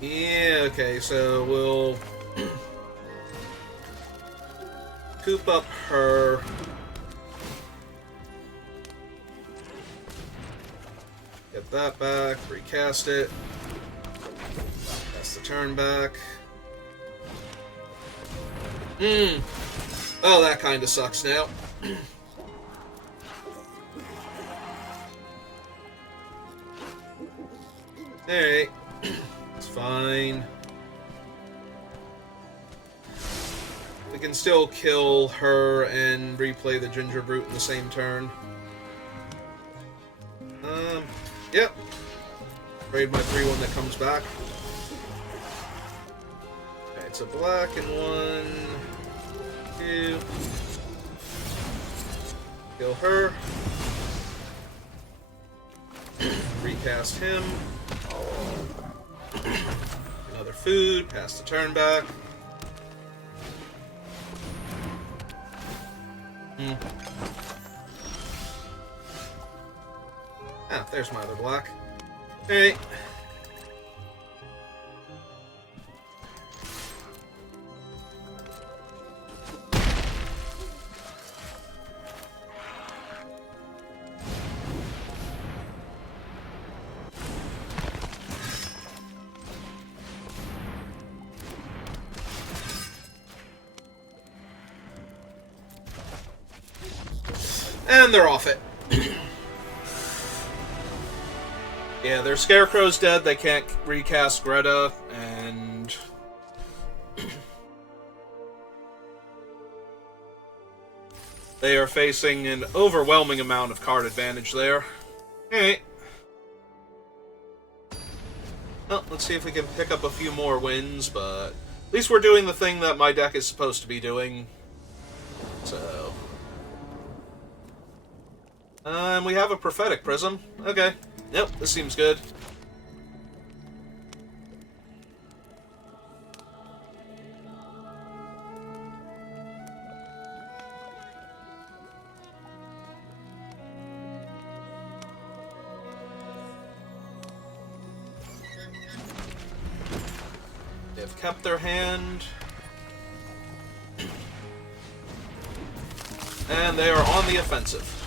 Yeah, okay, so we'll coop up her. Get that back, recast it. Pass the turn back. Oh, that kind of sucks now. Alright. It's fine. We can still kill her and replay the Ginger Brute in the same turn. Yep. Raid my 3-1 that comes back. Okay, it's a black and 1, 2. Kill her. Recast him. Another food. Pass the turn back. Ah, there's my other black. Alright. And they're off it. Yeah, their Scarecrow's dead, they can't recast Greta, and... they are facing an overwhelming amount of card advantage there. Alright. Well, let's see if we can pick up a few more wins, but... at least we're doing the thing that my deck is supposed to be doing. So... and we have a Prophetic Prism. Okay. Yep, this seems good. They've kept their hand. And they are on the offensive.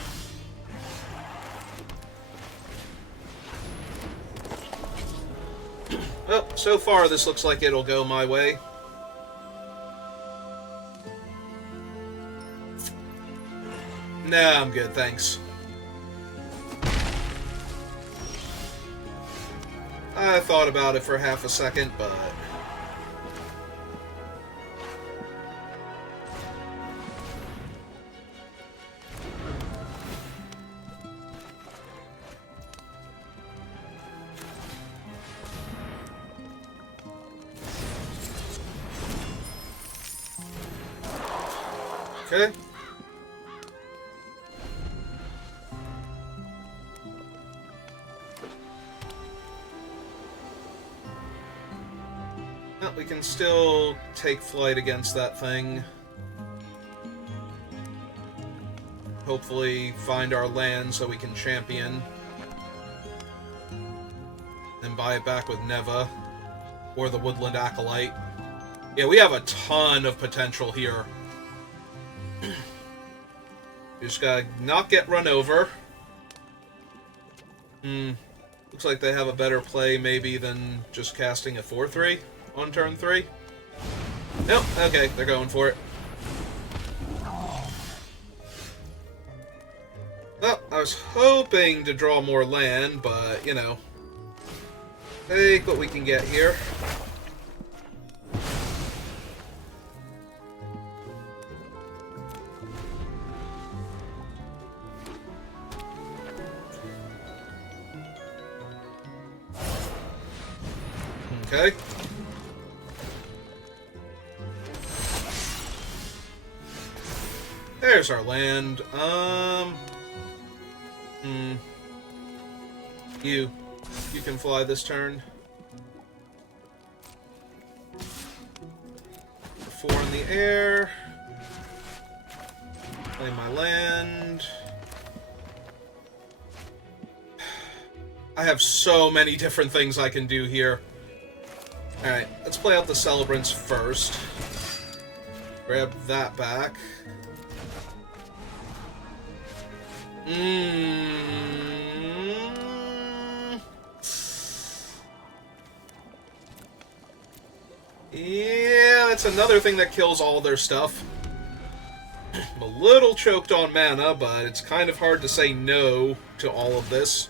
Well, so far this looks like it'll go my way. Nah, I'm good, thanks. I thought about it for half a second, but... okay. Well, we can still take flight against that thing. Hopefully find our land so we can champion. Then buy it back with Neva. Or the Woodland Acolyte. Yeah, we have a ton of potential here. Just gotta not get run over. Looks like they have a better play, maybe, than just casting a 4-3 on turn 3. Nope, okay, they're going for it. Well, I was hoping to draw more land, but, you know. Take what we can get here. Okay. There's our land. You can fly this turn. 4 in the air. Play my land. I have so many different things I can do here. Alright, let's play out the Celebrants first. Grab that back. Yeah, that's another thing that kills all their stuff. I'm a little choked on mana, but it's kind of hard to say no to all of this.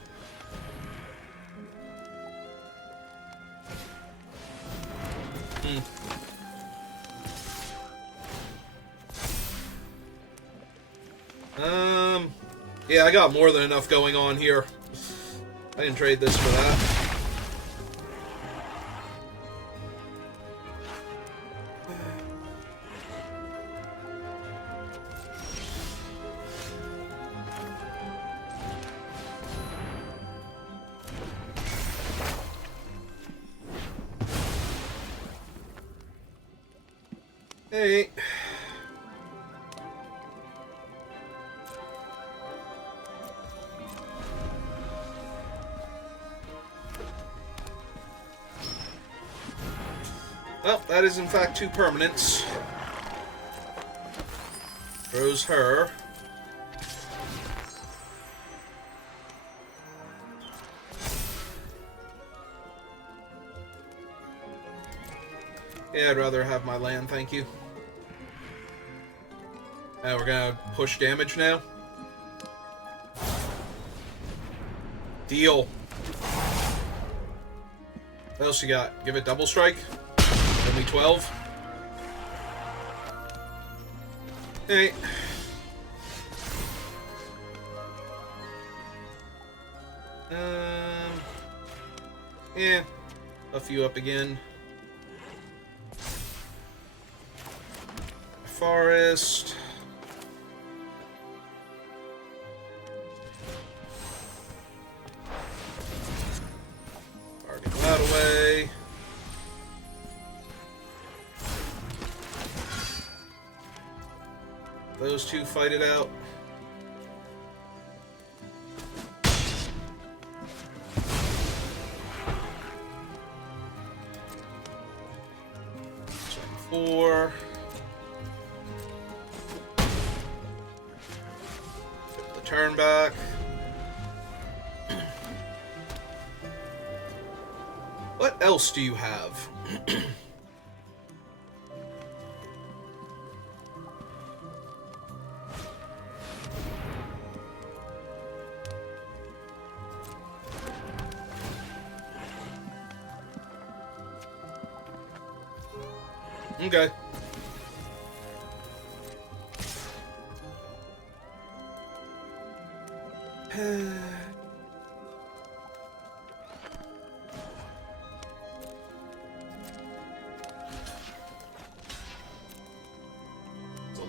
Yeah, I got more than enough going on here. I didn't trade this for that. Hey. Well, that is in fact 2 permanents. Throws her. Yeah, I'd rather have my land, thank you. Now we're gonna push damage now. Deal. What else you got? Give it double strike? Only 12? Hey. Yeah. Buff you up again. Forest. Already that away. Those two fight it out. Four. Get the turn back. What else do you have? Okay. The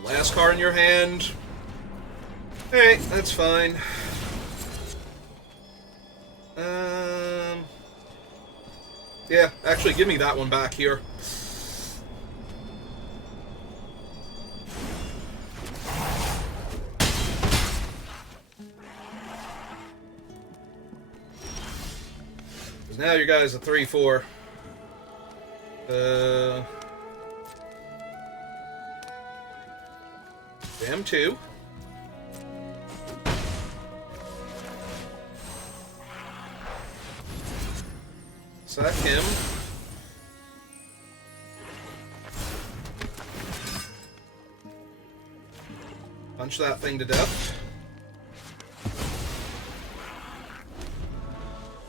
last card in your hand. Alright, that's fine. Yeah, actually, give me that one back here. Now your guy's a 3/4. Damn 2. Sack him. Punch that thing to death.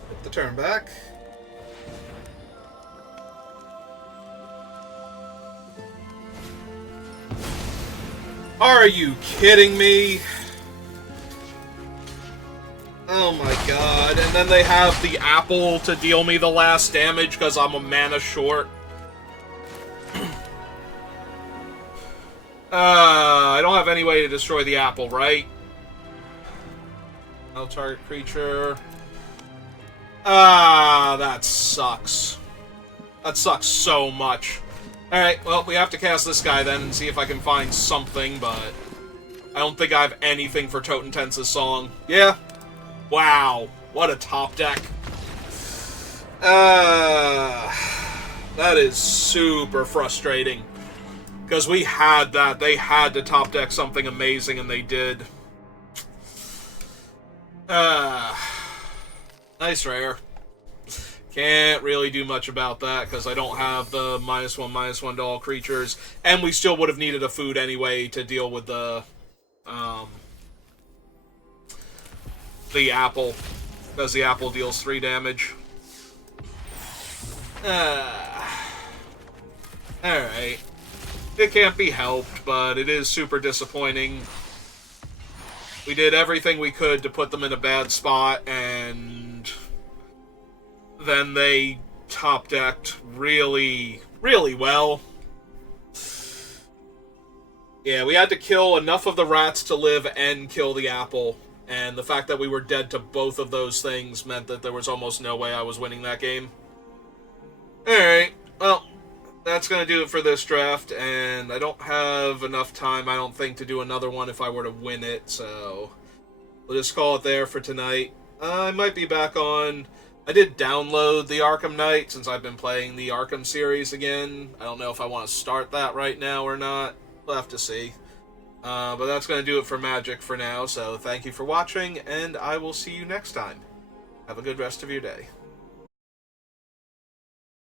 Put the turn back. Are you kidding me? Oh my god. And then they have the apple to deal me the last damage because I'm a mana short. I don't have any way to destroy the apple, right? No target creature. That sucks. That sucks so much. Alright, well, we have to cast this guy then and see if I can find something, but I don't think I have anything for Totentense's song. Yeah? Wow. What a top deck. That is super frustrating. Because we had that. They had to top deck something amazing, and they did. Nice rare. Can't really do much about that, because I don't have the -1/-1 to all creatures. And we still would have needed a food anyway to deal with the apple. Because the apple deals 3 damage. Alright. It can't be helped, but it is super disappointing. We did everything we could to put them in a bad spot, and then they top-decked really, really well. Yeah, we had to kill enough of the rats to live and kill the apple, and the fact that we were dead to both of those things meant that there was almost no way I was winning that game. Alright, well, that's going to do it for this draft, and I don't have enough time, I don't think, to do another one if I were to win it, so we'll just call it there for tonight. I might be back on. I did download the Arkham Knight since I've been playing the Arkham series again. I don't know if I want to start that right now or not. We'll have to see. But that's going to do it for Magic for now, so thank you for watching, and I will see you next time. Have a good rest of your day.